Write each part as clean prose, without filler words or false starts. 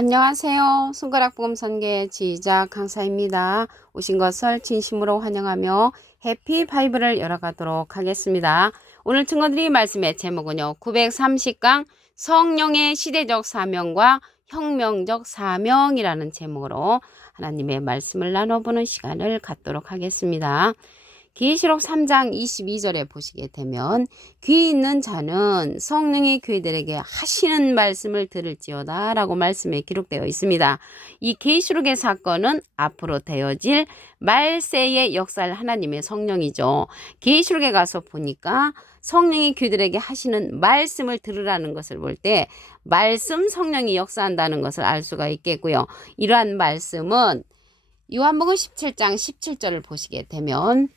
안녕하세요. 손가락 복음 선계 지휘자 강사입니다. 오신 것을 진심으로 환영하며 해피 바이블을 열어가도록 하겠습니다. 오늘 증거드릴 말씀의 제목은요. 930강 성령의 시대적 사명과 혁명적 사명이라는 제목으로 하나님의 말씀을 나눠보는 시간을 갖도록 하겠습니다. 계시록 3장 22절에 보시게 되면 귀 있는 자는 성령의 교회들에게 하시는 말씀을 들을지어다 라고 말씀에 기록되어 있습니다. 이 계시록의 사건은 앞으로 되어질 말세의 역사를 하나님의 성령이죠. 계시록에 가서 보니까 성령이 교회들에게 하시는 말씀을 들으라는 것을 볼 때 말씀 성령이 역사한다는 것을 알 수가 있겠고요. 이러한 말씀은 요한복음 17장 17절을 보시게 되면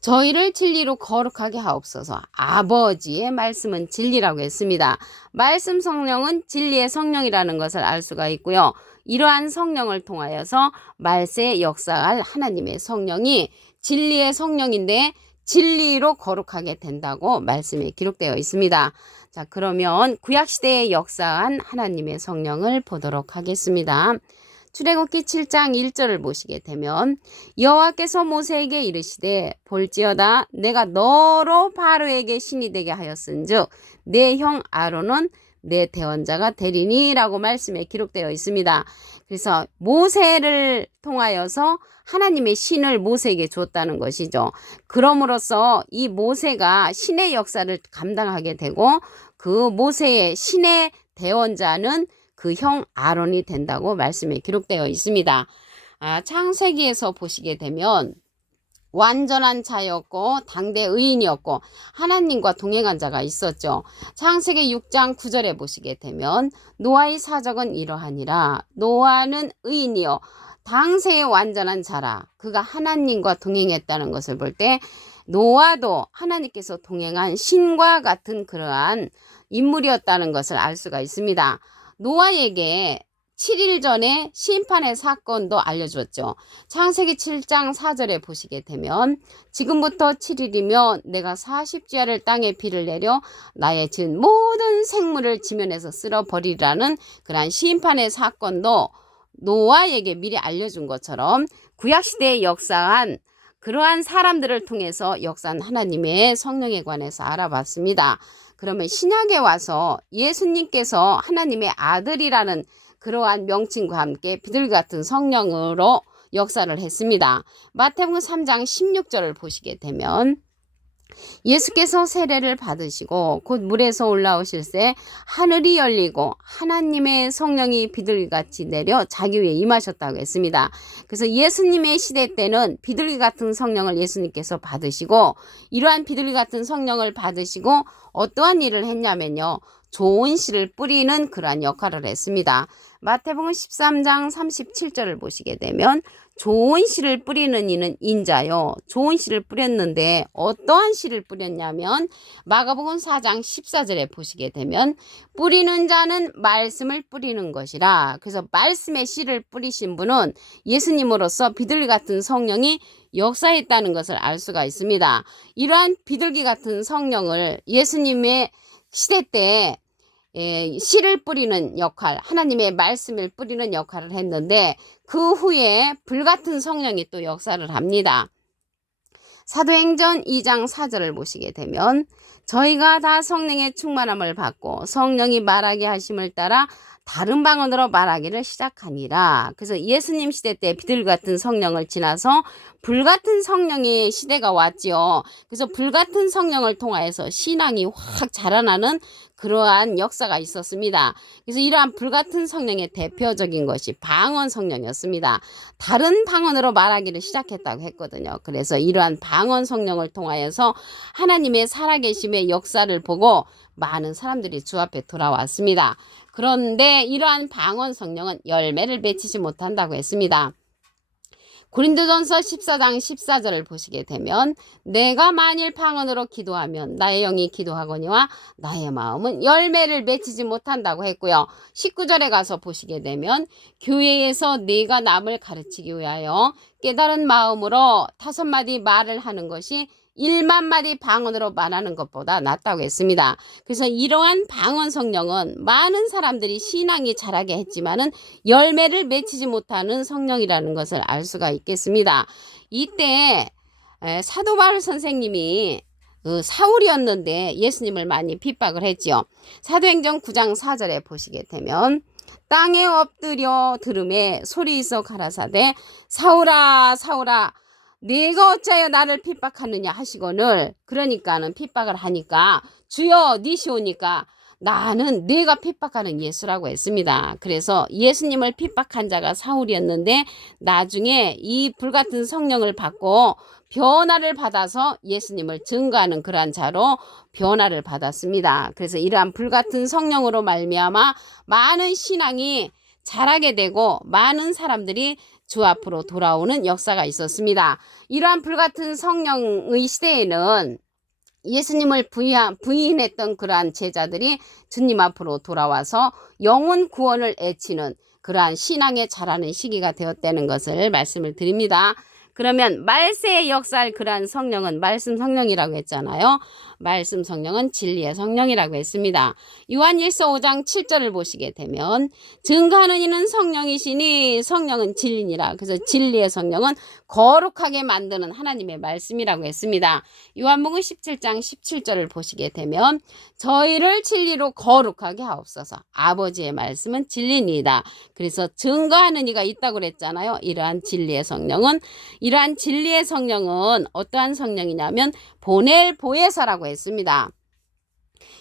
저희를 진리로 거룩하게 하옵소서. 아버지의 말씀은 진리라고 했습니다. 말씀 성령은 진리의 성령이라는 것을 알 수가 있고요. 이러한 성령을 통하여서 말세에 역사할 하나님의 성령이 진리의 성령인데 진리로 거룩하게 된다고 말씀에 기록되어 있습니다. 자, 그러면 구약시대에 역사한 하나님의 성령을 보도록 하겠습니다. 출애굽기 7장 1절을 보시게 되면 여호와께서 모세에게 이르시되 볼지어다 내가 너로 바로에게 신이 되게 하였은즉 내 형 아론은 내 대언자가 되리니 라고 말씀에 기록되어 있습니다. 그래서 모세를 통하여서 하나님의 신을 모세에게 줬다는 것이죠. 그럼으로써 이 모세가 신의 역사를 감당하게 되고 그 모세의 신의 대언자는 그 형 아론이 된다고 말씀에 기록되어 있습니다. 창세기에서 보시게 되면 완전한 자였고 당대 의인이었고 하나님과 동행한 자가 있었죠. 창세기 6장 9절에 보시게 되면 노아의 사적은 이러하니라. 노아는 의인이요 당세의 완전한 자라. 그가 하나님과 동행했다는 것을 볼 때 노아도 하나님께서 동행한 신과 같은 그러한 인물이었다는 것을 알 수가 있습니다. 노아에게 7일 전에 심판의 사건도 알려줬죠. 창세기 7장 4절에 보시게 되면 지금부터 7일이면 내가 40주야를 땅에 비를 내려 나의 지은 모든 생물을 지면에서 쓸어버리라는 그러한 심판의 사건도 노아에게 미리 알려준 것처럼 구약시대에 역사한 그러한 사람들을 통해서 역사한 하나님의 성령에 관해서 알아봤습니다. 그러면 신약에 와서 예수님께서 하나님의 아들이라는 그러한 명칭과 함께 비둘기 같은 성령으로 역사를 했습니다. 마태복음 3장 16절을 보시게 되면 예수께서 세례를 받으시고 곧 물에서 올라오실새 하늘이 열리고 하나님의 성령이 비둘기같이 내려 자기 위에 임하셨다고 했습니다. 그래서 예수님의 시대 때는 비둘기 같은 성령을 예수님께서 받으시고 이러한 비둘기 같은 성령을 받으시고 어떠한 일을 했냐면요. 좋은 씨를 뿌리는 그러한 역할을 했습니다. 마태복음 13장 37절을 보시게 되면 좋은 씨를 뿌리는 이는 인자요. 좋은 씨를 뿌렸는데 어떠한 씨를 뿌렸냐면 마가복음 4장 14절에 보시게 되면 뿌리는 자는 말씀을 뿌리는 것이라. 그래서 말씀의 씨를 뿌리신 분은 예수님으로서 비둘기 같은 성령이 역사했다는 것을 알 수가 있습니다. 이러한 비둘기 같은 성령을 예수님의 시대 때 씨를 뿌리는 역할, 하나님의 말씀을 뿌리는 역할을 했는데 그 후에 불같은 성령이 또 역사를 합니다. 사도행전 2장 4절을 보시게 되면 저희가 다 성령의 충만함을 받고 성령이 말하게 하심을 따라 다른 방언으로 말하기를 시작하니라. 그래서 예수님 시대 때 비둘기 같은 성령을 지나서 불같은 성령의 시대가 왔지요. 그래서 불같은 성령을 통하여서 신앙이 확 자라나는 그러한 역사가 있었습니다. 그래서 이러한 불같은 성령의 대표적인 것이 방언 성령이었습니다. 다른 방언으로 말하기를 시작했다고 했거든요. 그래서 이러한 방언 성령을 통하여서 하나님의 살아계심의 역사를 보고 많은 사람들이 주 앞에 돌아왔습니다. 그런데 이러한 방언 성령은 열매를 맺히지 못한다고 했습니다. 고린도전서 14장 14절을 보시게 되면 내가 만일 방언으로 기도하면 나의 영이 기도하거니와 나의 마음은 열매를 맺히지 못한다고 했고요. 19절에 가서 보시게 되면 교회에서 내가 남을 가르치기 위하여 깨달은 마음으로 5마디 말을 하는 것이 1만 마디 방언으로 말하는 것보다 낫다고 했습니다. 그래서 이러한 방언 성령은 많은 사람들이 신앙이 자라게 했지만은 열매를 맺히지 못하는 성령이라는 것을 알 수가 있겠습니다. 이때 사도 바울 선생님이 사울이었는데 예수님을 많이 핍박을 했지요. 사도행전 9장 4절에 보시게 되면 땅에 엎드려 들음에 소리 있어 가라사대 사울아 사울아 네가 어찌하여 나를 핍박하느냐 하시거늘, 그러니까는 핍박을 하니까 주여 니시오니까 나는 네가 핍박하는 예수라고 했습니다. 그래서 예수님을 핍박한 자가 사울이었는데 나중에 이 불같은 성령을 받고 변화를 받아서 예수님을 증거하는 그러한 자로 변화를 받았습니다. 그래서 이러한 불같은 성령으로 말미암아 많은 신앙이 자라게 되고 많은 사람들이 주 앞으로 돌아오는 역사가 있었습니다. 이러한 불같은 성령의 시대에는 예수님을 부인했던 그러한 제자들이 주님 앞으로 돌아와서 영혼 구원을 애치는 그러한 신앙에 자라는 시기가 되었다는 것을 말씀을 드립니다. 그러면 말세에 역사할 그러한 성령은 말씀 성령이라고 했잖아요. 말씀 성령은 진리의 성령이라고 했습니다. 요한일서 5장 7절을 보시게 되면 증거하는 이는 성령이시니 성령은 진리니라. 그래서 진리의 성령은 거룩하게 만드는 하나님의 말씀이라고 했습니다. 요한복음 17장 17절을 보시게 되면 저희를 진리로 거룩하게 하옵소서. 아버지의 말씀은 진리니이다. 그래서 증거하는 이가 있다고 그랬잖아요. 이러한 진리의 성령은 어떠한 성령이냐면 보낼 보혜사라고 했습니다.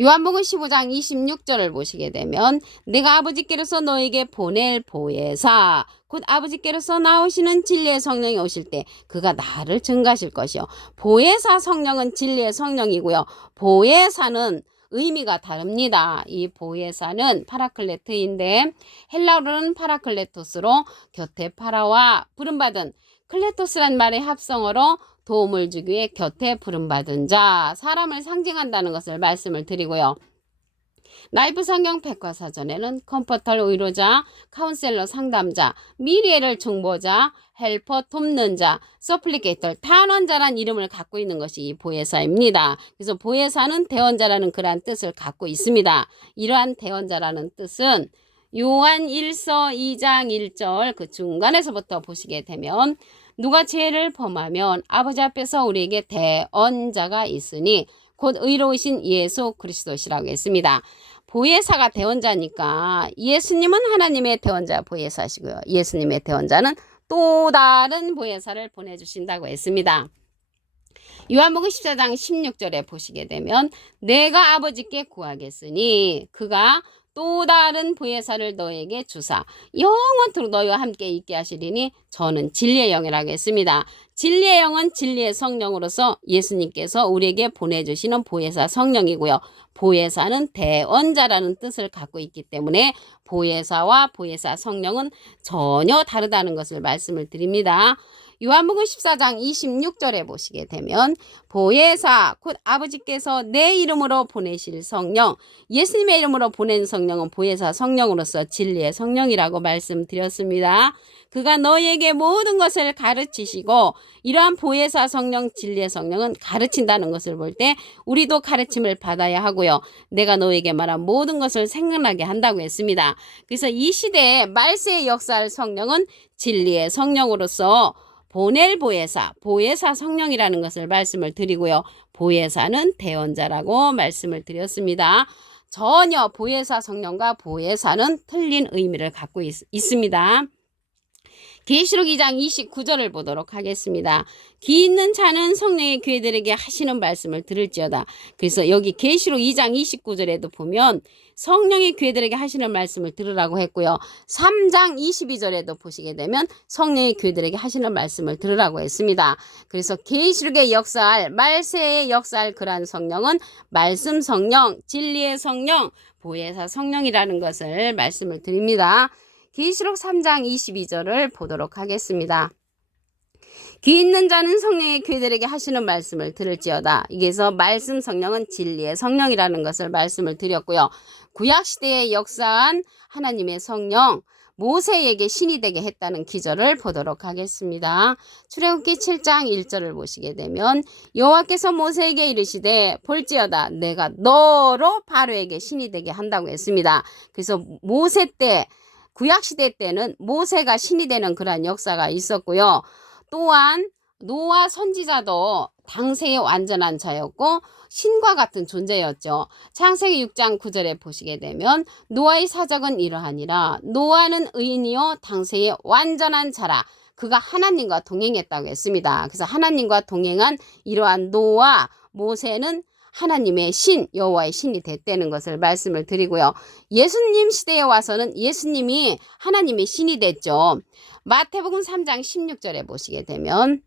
요한복음 15장 26절을 보시게 되면 내가 아버지께로서 너에게 보낼 보혜사 곧 아버지께로서 나오시는 진리의 성령이 오실 때 그가 나를 증거하실 것이요. 보혜사 성령은 진리의 성령이고요. 보혜사는 의미가 다릅니다. 이 보혜사는 파라클레트인데 헬라어로는 파라클레토스로 곁에 파라와 부름받은 클레토스란 말의 합성어로 도움을 주기 위해 곁에 부름받은 자, 사람을 상징한다는 것을 말씀을 드리고요. 라이프 성경 백과사전에는 컴포터 의료자, 카운셀러 상담자, 미리애를 중보자, 헬퍼 돕는 자, 서플리케이터 탄원자란 이름을 갖고 있는 것이 이 보혜사입니다. 그래서 보혜사는 대언자라는 그러한 뜻을 갖고 있습니다. 이러한 대언자라는 뜻은 요한 1서 2장 1절 그 중간에서부터 보시게 되면 누가 죄를 범하면 아버지 앞에서 우리에게 대언자가 있으니 곧 의로우신 예수 그리스도시라고 했습니다. 보혜사가 대언자니까 예수님은 하나님의 대언자 보혜사시고요. 예수님의 대언자는 또 다른 보혜사를 보내주신다고 했습니다. 요한복음 14장 16절에 보시게 되면 내가 아버지께 구하겠으니 그가 또 다른 보혜사를 너에게 주사 영원토록 너희와 함께 있게 하시리니 저는 진리의 영이라고 했습니다. 진리의 영은 진리의 성령으로서 예수님께서 우리에게 보내주시는 보혜사 성령이고요. 보혜사는 대언자라는 뜻을 갖고 있기 때문에 보혜사와 보혜사 성령은 전혀 다르다는 것을 말씀을 드립니다. 요한복음 14장 26절에 보시게 되면 보혜사 곧 아버지께서 내 이름으로 보내실 성령, 예수님의 이름으로 보낸 성령은 보혜사 성령으로서 진리의 성령이라고 말씀드렸습니다. 그가 너희에게 모든 것을 가르치시고 이러한 보혜사 성령, 진리의 성령은 가르친다는 것을 볼 때 우리도 가르침을 받아야 하고요. 내가 너희에게 말한 모든 것을 생각나게 한다고 했습니다. 그래서 이 시대에 말세에 역사할 성령은 진리의 성령으로서 보낼 보혜사, 보혜사 성령이라는 것을 말씀을 드리고요. 보혜사는 대언자라고 말씀을 드렸습니다. 전혀 보혜사 성령과 보혜사는 틀린 의미를 갖고 있습니다. 계시록 2장 29절을 보도록 하겠습니다. 귀 있는 자는 성령의 교회들에게 하시는 말씀을 들을지어다. 그래서 여기 계시록 2장 29절에도 보면 성령의 교회들에게 하시는 말씀을 들으라고 했고요. 3장 22절에도 보시게 되면 성령의 교회들에게 하시는 말씀을 들으라고 했습니다. 그래서 계시록의 역사할, 말세의 역사할 그러한 성령은 말씀 성령, 진리의 성령, 보혜사 성령이라는 것을 말씀을 드립니다. 계시록 3장 22절을 보도록 하겠습니다. 귀 있는 자는 성령의 교회들에게 하시는 말씀을 들을지어다. 여기서 말씀 성령은 진리의 성령이라는 것을 말씀을 드렸고요. 구약시대에 역사한 하나님의 성령, 모세에게 신이 되게 했다는 기절을 보도록 하겠습니다. 출애굽기 7장 1절을 보시게 되면 여호와께서 모세에게 이르시되 볼지어다 내가 너로 바로에게 신이 되게 한다고 했습니다. 그래서 모세 때 구약시대 때는 모세가 신이 되는 그러한 역사가 있었고요. 또한 노아 선지자도 당세의 완전한 자였고 신과 같은 존재였죠. 창세기 6장 9절에 보시게 되면 노아의 사적은 이러하니라. 노아는 의인이요 당세의 완전한 자라. 그가 하나님과 동행했다고 했습니다. 그래서 하나님과 동행한 이러한 노아, 모세는 하나님의 신, 여호와의 신이 됐다는 것을 말씀을 드리고요. 예수님 시대에 와서는 예수님이 하나님의 신이 됐죠. 마태복음 3장 16절에 보시게 되면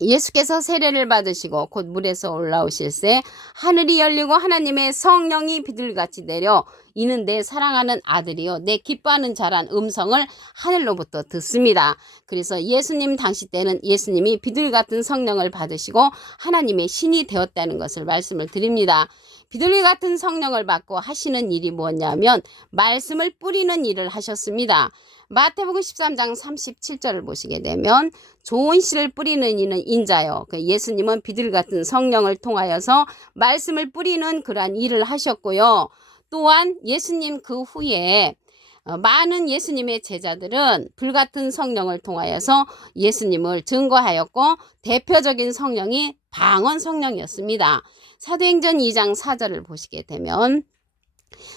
예수께서 세례를 받으시고 곧 물에서 올라오실새 하늘이 열리고 하나님의 성령이 비둘기같이 내려 이는 내 사랑하는 아들이요 내 기뻐하는 자란 음성을 하늘로부터 듣습니다. 그래서 예수님 당시 때는 예수님이 비둘기 같은 성령을 받으시고 하나님의 신이 되었다는 것을 말씀을 드립니다. 비둘기 같은 성령을 받고 하시는 일이 뭐냐면 말씀을 뿌리는 일을 하셨습니다. 마태복음 13장 37절을 보시게 되면 좋은 씨를 뿌리는 이는 인자요. 예수님은 비둘기 같은 성령을 통하여서 말씀을 뿌리는 그러한 일을 하셨고요. 또한 예수님 그 후에 많은 예수님의 제자들은 불같은 성령을 통하여서 예수님을 증거하였고 대표적인 성령이 방언 성령이었습니다. 사도행전 2장 4절을 보시게 되면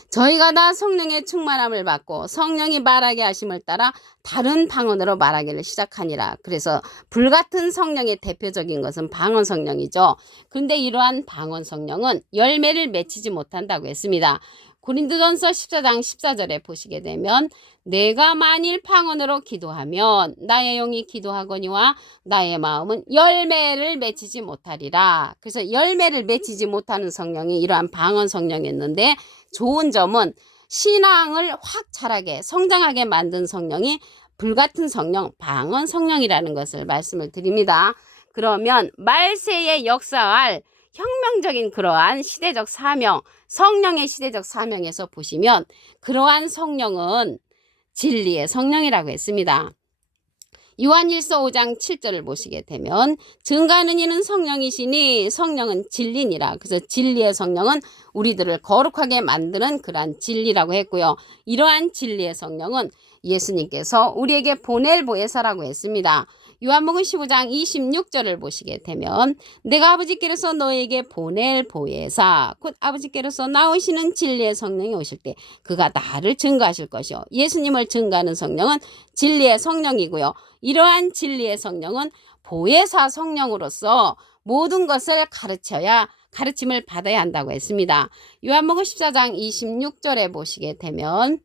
저희가 다 성령의 충만함을 받고 성령이 말하게 하심을 따라 다른 방언으로 말하기를 시작하니라. 그래서 불같은 성령의 대표적인 것은 방언 성령이죠. 그런데 이러한 방언 성령은 열매를 맺히지 못한다고 했습니다. 고린도전서 14장 14절에 보시게 되면 내가 만일 방언으로 기도하면 나의 영이 기도하거니와 나의 마음은 열매를 맺히지 못하리라. 그래서 열매를 맺히지 못하는 성령이 이러한 방언 성령이었는데 좋은 점은 신앙을 확 자라게 성장하게 만든 성령이 불같은 성령, 방언 성령이라는 것을 말씀을 드립니다. 그러면 말세에 역사할 혁명적인 그러한 시대적 사명, 성령의 시대적 사명에서 보시면 그러한 성령은 진리의 성령이라고 했습니다. 요한일서 5장 7절을 보시게 되면 증거하는 이는 성령이시니 성령은 진리니라. 그래서 진리의 성령은 우리들을 거룩하게 만드는 그러한 진리라고 했고요. 이러한 진리의 성령은 예수님께서 우리에게 보낼 보혜사라고 했습니다. 요한복음 15장 26절을 보시게 되면 내가 아버지께로서 너에게 보낼 보혜사 곧 아버지께로서 나오시는 진리의 성령이 오실 때 그가 나를 증거하실 것이요. 예수님을 증거하는 성령은 진리의 성령이고요. 이러한 진리의 성령은 보혜사 성령으로서 모든 것을 가르침을 받아야 한다고 했습니다. 요한복음 14장 26절에 보시게 되면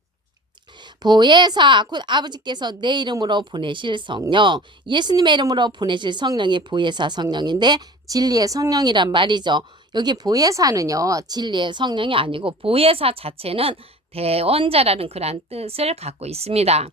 보혜사 곧 아버지께서 내 이름으로 보내실 성령, 예수님의 이름으로 보내실 성령이 보혜사 성령인데 진리의 성령이란 말이죠. 여기 보혜사는요 진리의 성령이 아니고 보혜사 자체는 대언자라는 그런 뜻을 갖고 있습니다.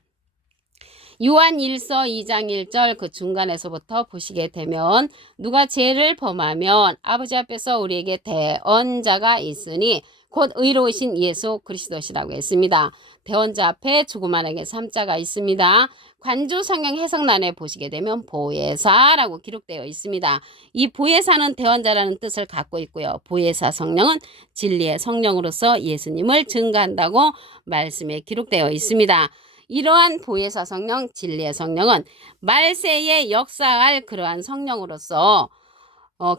요한 1서 2장 1절 그 중간에서부터 보시게 되면 누가 죄를 범하면 아버지 앞에서 우리에게 대언자가 있으니 곧 의로우신 예수 그리스도시라고 했습니다. 대언자 앞에 조그만하게 3자가 있습니다. 관주 성경 해석란에 보시게 되면 보혜사라고 기록되어 있습니다. 이 보혜사는 대언자라는 뜻을 갖고 있고요. 보혜사 성령은 진리의 성령으로서 예수님을 증거한다고 말씀에 기록되어 있습니다. 이러한 보혜사 성령, 진리의 성령은 말세에 역사할 그러한 성령으로서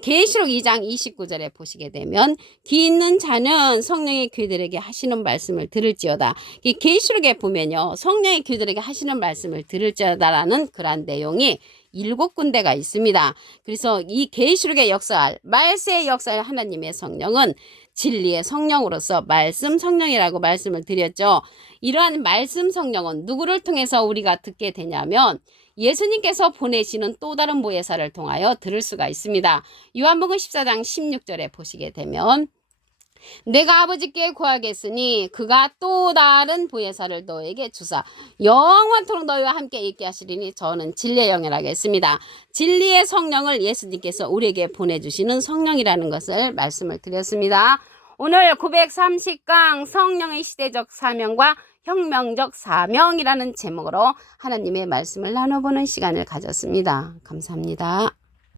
계시록 2장 29절에 보시게 되면 귀 있는 자는 성령의 귀들에게 하시는 말씀을 들을지어다. 이 계시록에 보면요. 성령의 귀들에게 하시는 말씀을 들을지어다라는 그러한 내용이 7군데가 있습니다. 그래서 이 계시록의 역사할 말세의 역사할 하나님의 성령은 진리의 성령으로서 말씀 성령이라고 말씀을 드렸죠. 이러한 말씀 성령은 누구를 통해서 우리가 듣게 되냐면 예수님께서 보내시는 또 다른 보혜사를 통하여 들을 수가 있습니다. 요한복음 14장 16절에 보시게 되면 내가 아버지께 구하겠으니 그가 또 다른 보혜사를 너에게 주사 영원토록 너희와 함께 있게 하시리니 저는 진리의 영이라고 했습니다. 진리의 성령을 예수님께서 우리에게 보내주시는 성령이라는 것을 말씀을 드렸습니다. 오늘 930강 성령의 시대적 사명과 혁명적 사명이라는 제목으로 하나님의 말씀을 나눠보는 시간을 가졌습니다. 감사합니다.